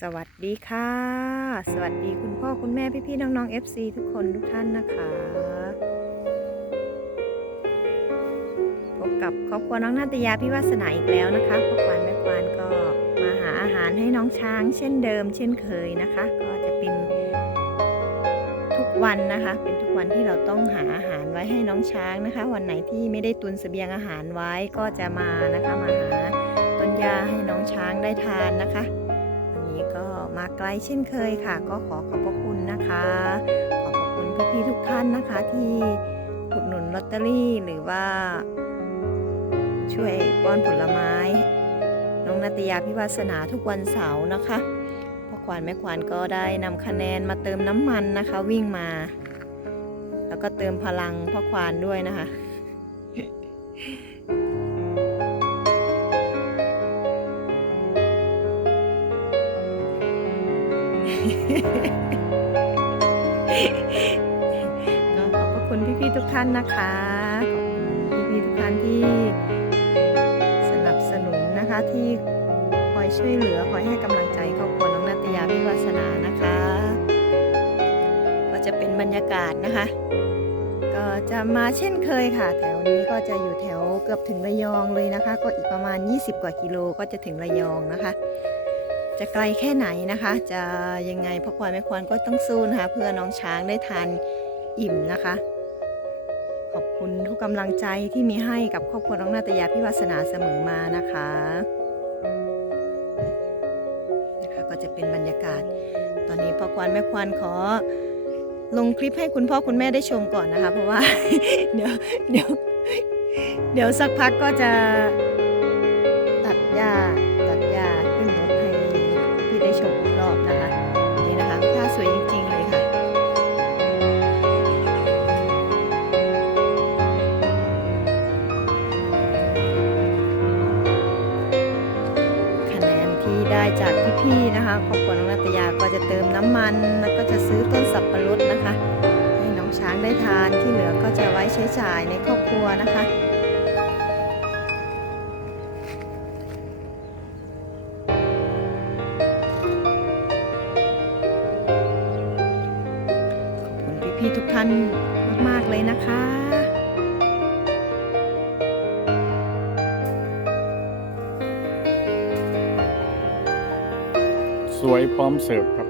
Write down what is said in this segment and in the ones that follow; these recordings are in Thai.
สวัสดีค่ะ สวัสดีคุณพ่อคุณแม่พี่ๆน้องๆ FC ทุกคนทุกท่านนะคะพบกับครอบครัวน้องนาตยาพี่วาสนาอีกแล้วนะคะพ่อควานแม่ควานก็มาหาอาหารให้น้องช้าง เช่นเดิม เช่นเคยนะคะ ก็จะเป็นทุกวันนะคะ เป็นทุกวันที่เราต้องหาอาหารไว้ให้น้องช้างนะคะ วันไหนที่ไม่ได้ตุนเสบียงอาหารไว้ก็จะมานะคะมาหาต้นยาให้น้องช้างได้ทานนะคะ ไกลเช่นเคยค่ะ ก็ขอขอบพระคุณนะคะ ขอบพระคุณพี่ๆทุกท่านนะคะ ที่อุดหนุนลอตเตอรี่หรือว่า ช่วยป้อนผลไม้ น้องนาตยาพิวาสนาทุกวันเสาร์นะคะพ่อควานแม่ควานก็ได้นำคะแนนมาเติมน้ำมันนะคะ วิ่งมา แล้วก็เติมพลังพ่อควานด้วยนะคะ ท่านนะคะขอบคุณพี่ๆทุกท่านที่สนับสนุนนะคะที่คอยช่วยเหลือคอยให้กำลังใจครอบครัวน้องนาตยาพิวาสนานะคะ ก็จะเป็นบรรยากาศนะคะ ก็จะมาเช่นเคยค่ะ แถวนี้ก็จะอยู่แถวเกือบถึงระยองเลยนะคะ ก็อีกประมาณ 20 กว่ากิโลก็จะถึงระยองนะคะจะไกลแค่ไหนนะคะ จะยังไงพ่อควานแม่ควานก็ต้องสู้นะคะ เพื่อน้องช้างได้ทานอิ่มนะคะ ขอบคุณทุกกำลังใจที่มีให้กับครอบครัวน้องนาตยาพิวาสนาเสมอมานะคะนะคะก็จะเป็นบรรยากาศ ตอนนี้พ่อควานแม่ควานขอลงคลิปให้คุณพ่อคุณแม่ได้ชมก่อนนะคะ เพราะว่า เดี๋ยวเดี๋ยวเดี๋ยวสักพักก็จะ จากพี่ๆนะคะครอบครัวน้องนัตยาก็จะเติมน้ำมัน แล้วก็จะซื้อต้นสับปะรดนะคะ ให้น้องช้างได้ทานที่เหลือก็จะไว้ใช้จ่ายในครอบครัวนะคะขอบคุณพี่ๆทุกท่านมากๆเลยนะคะ สวยพร้อมเสิร์ฟครับ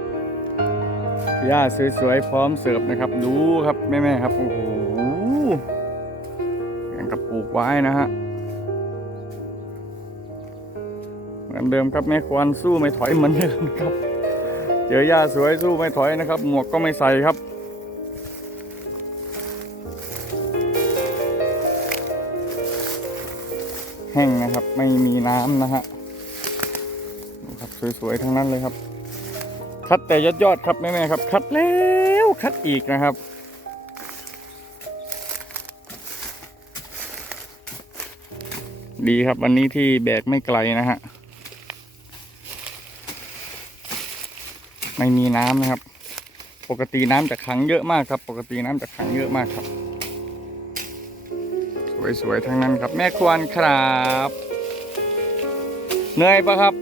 ย่าสวยๆพร้อมเสิร์ฟนะครับดูครับแม่ๆครับโอ้โหอย่างกับปลูกไว้นะฮะเหมือนเดิมครับแม่ควรสู้ไม่ถอยเหมือนเดิมครับ เจอย่าสวยสู้ไม่ถอยนะครับ หมวกก็ไม่ใส่ครับแห้งนะครับไม่มีน้ำนะฮะ สวยๆทั้งนั้นเลยครับ คัดแต่ยอดๆครับแม่ๆครับ คัดแล้วคัดอีกนะครับดีครับวันนี้ที่แบกไม่ไกลนะฮะ ไม่มีน้ำนะครับ ปกติน้ำจะขังเยอะมากครับ ปกติน้ำจะขังเยอะมากครับ สวยๆทั้งนั้นครับ แม่ควรครับ เหนื่อยปะครับ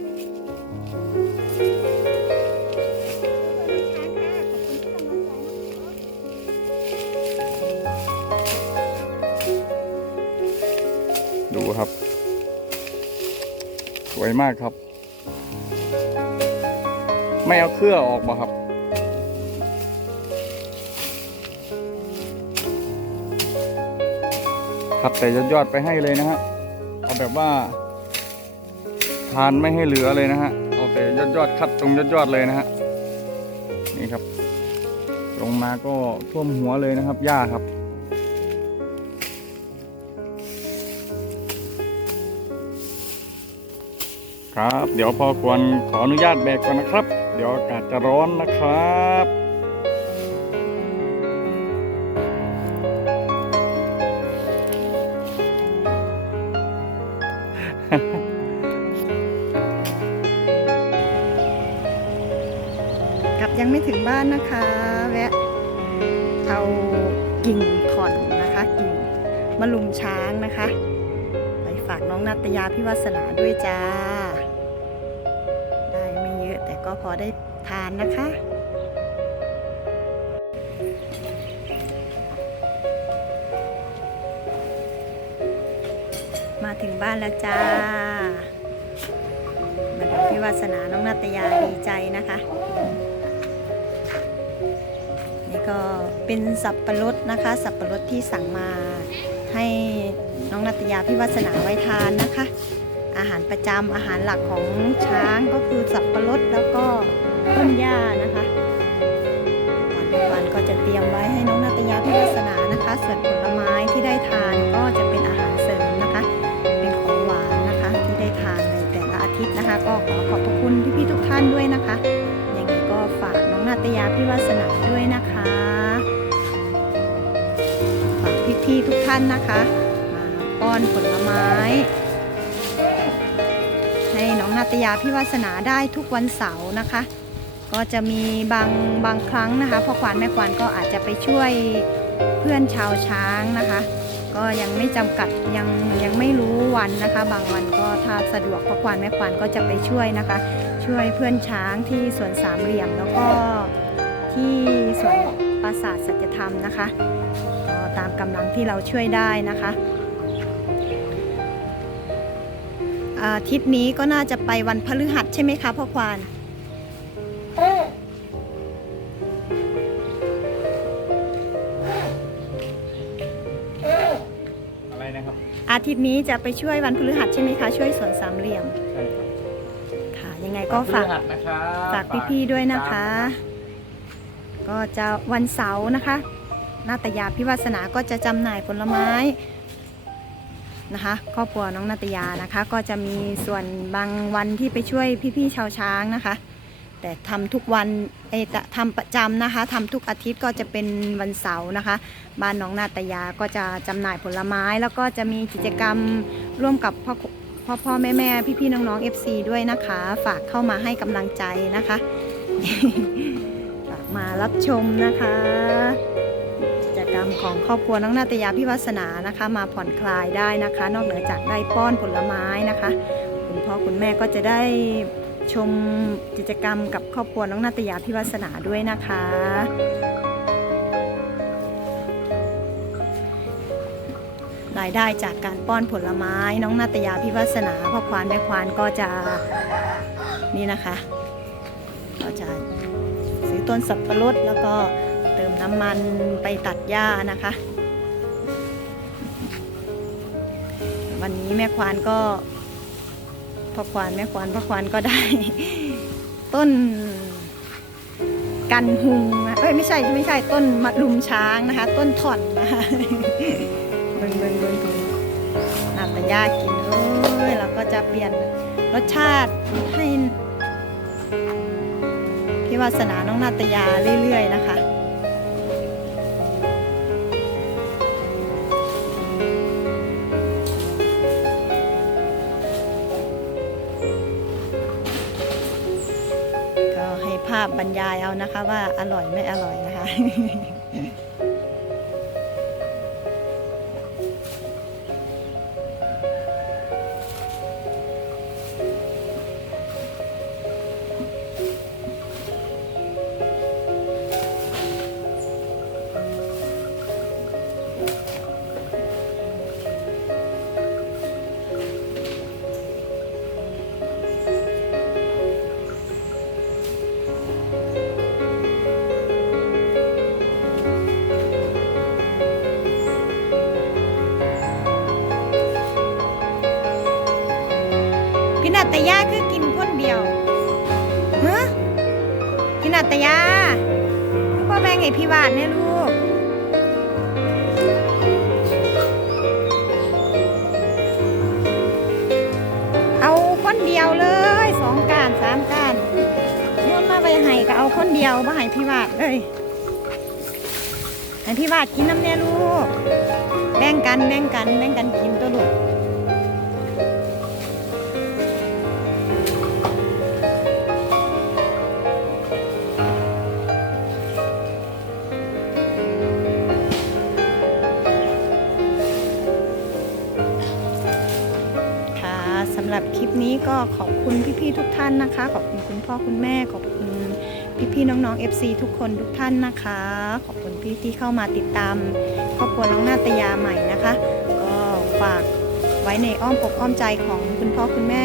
ครับ สวยมากครับ ไม่เอาเครือออกบ่ครับขัดแต่ยอดๆไปให้เลยนะฮะ เอาแบบว่า ทานไม่ให้เหลือเลยนะฮะ เอาแต่ยอดๆคัดตรงยอดๆเลยนะฮะ นี่ครับ ลงมาก็ท่วมหัวเลยนะครับหญ้าครับ ครับ เดี๋ยวพอควรขออนุญาตแบกก่อนนะครับ เดี๋ยวอากาศจะร้อนนะครับกลับยังไม่ถึงบ้านนะคะแวะเอากิ่งขอนนะคะกิ่งมะลุมช้างนะคะ ไปฝากน้องนาตยาพิวัสนาด้วยจ้า ก็พอได้ทานนะคะ มาถึงบ้านแล้วจ้า มาดูพี่วาสนาน้องนาตยาดีใจนะคะ นี่ก็เป็นสับปะรดนะคะ สับปะรดที่สั่งมาให้น้องนาตยาพี่วาสนาไว้ทานนะคะ อาหารประจำอาหารหลักของช้างก็คือสับปะรดแล้วก็ต้นหญ้านะคะวันวันก็จะเตรียมไว้ให้น้องนาตยาพี่วาสนานะคะ ส่วนผลไม้ที่ได้ทานก็จะเป็นอาหารเสริมนะคะ เป็นของหวานนะคะ ที่ได้ทานในแต่ละอาทิตย์นะคะ ก็ขอขอบพระคุณพี่ๆทุกท่านด้วยนะคะยังไงก็ฝากน้องนาตยาพี่วาสนาด้วยนะคะฝากพี่ๆทุกท่านนะคะ มาป้อนผลไม้ ห้น้อาตยาพี่วาสนาได้ทุกวันเสาร์นะคะ ก็จะมีบางบางครั้งนะคะพ่อขวานแม่ขวานก็อาจจะไปช่วยเพื่อนชาวช้างนะคะ ก็ยังไม่จำกัดยังยังไม่รู้วันนะคะ บางวันก็ถ้าสะดวกพ่อขวานแม่ขวานก็จะไปช่วยนะคะ ช่วยเพื่อนช้างที่สวนสามเหลี่ยมแล้วก็ที่สวนปราสาทสัจธรรมนะคะตามกำลังที่เราช่วยได้นะคะ อาทิตย์นี้ก็น่าจะไปวันพฤหัสใช่ไหมคะพ่อควาน อะไรนะครับ อาทิตย์นี้จะไปช่วยวันพฤหัสใช่ไหมคะ ช่วยสวนสามเหลี่ยม ใช่ครับค่ะ ยังไงก็ฝากพฤหัสนะครับฝากพี่ๆด้วยนะคะ ก็จะวันเสาร์นะคะ นาตยาพิวาสนาก็จะจำหน่ายผลไม้ นะคะครอบครัวน้องนาตยานะคะ ก็จะมีส่วนบางวันที่ไปช่วยพี่ๆชาวช้างนะคะ แต่ทำทุกวันเอทำประจำนะคะทำทุกอาทิตย์ก็จะเป็นวันเสาร์นะคะ บ้านน้องนาตยาก็จะจำหน่ายผลไม้ แล้วก็จะมีกิจกรรมร่วมกับพ่อพ่อพ่อแม่แม่พี่พี่น้องๆ FC ด้วยนะคะ ฝากเข้ามาให้กำลังใจนะคะ ฝากมารับชมนะคะ รรมของครอบครัวน้องนาตยาพิวัสนานะคะ มาผ่อนคลายได้นะคะ นอกเหนือจากได้ป้อนผลไม้นะคะ คุณพ่อคุณแม่ก็จะได้ชมกิจกรรมกับครอบครัวน้องนาตยาพิวัสนาด้วยนะคะ รายได้จากการป้อนผลไม้น้องนาตยาพิวัสนาพ่อควานแม่ควานก็จะนี่นะคะ ก็จะซื้อต้นสับปะรดแล้วก็ น้ำมันไปตัดหญ้านะคะ วันนี้แม่ควานก็พ่อควานแม่ควานพ่อควานก็ได้ ต้นกันหุงเอ้ยไม่ใช่ไม่ใช่ต้นมะลุมช้างนะคะ ต้นถ่อนนะคะเบิ่งเบิ่งเบิ่งถุงนาตยากินเอ้ยเราก็จะเปลี่ยนรสชาติให้พี่วาสนาน้องนาตยาเรื่อยๆนะคะ ให้ภาพบรรยายเอานะคะ ว่าอร่อยไม่อร่อยนะคะ ตยาคือกินคนเดียวเฮ้พี่นาตยาพ่อแบ่งให้พี่วาดเนี่ยลูก เอาคนเดียวเลยสองการสามการโยนมาไปให้ก็เอาคนเดียวมาให้พี่วาดเลยให้พี่วาดกินน้ำแน่ลูก แบ่งกันแบ่งกันแบ่งกันกินตัว นี้ก็ขอบคุณพี่ๆทุกท่านนะคะ ขอบคุณคุณพ่อคุณแม่ขอบคุณพี่ๆน้องๆ FC ทุกคนทุกท่านนะคะ ขอบคุณพี่ที่เข้ามาติดตามครอบครัวน้องนาตยาใหม่นะคะ ก็ฝากไว้ในอ้อมอกอ้อมใจของคุณพ่อคุณแม่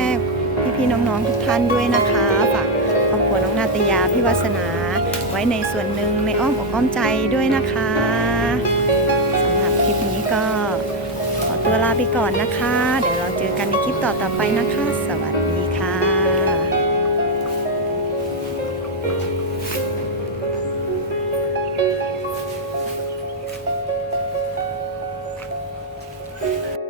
พี่ๆน้องๆทุกท่านด้วยนะคะฝากครอบครัวน้องนาตยาพี่วาสนา ไว้ในส่วนหนึ่งในอ้อมอกอ้อมใจด้วยนะคะสำหรับคลิปนี้ก็ ตัวลาไปก่อนนะคะ เดี๋ยวเราเจอกันในคลิปต่อๆไปนะคะ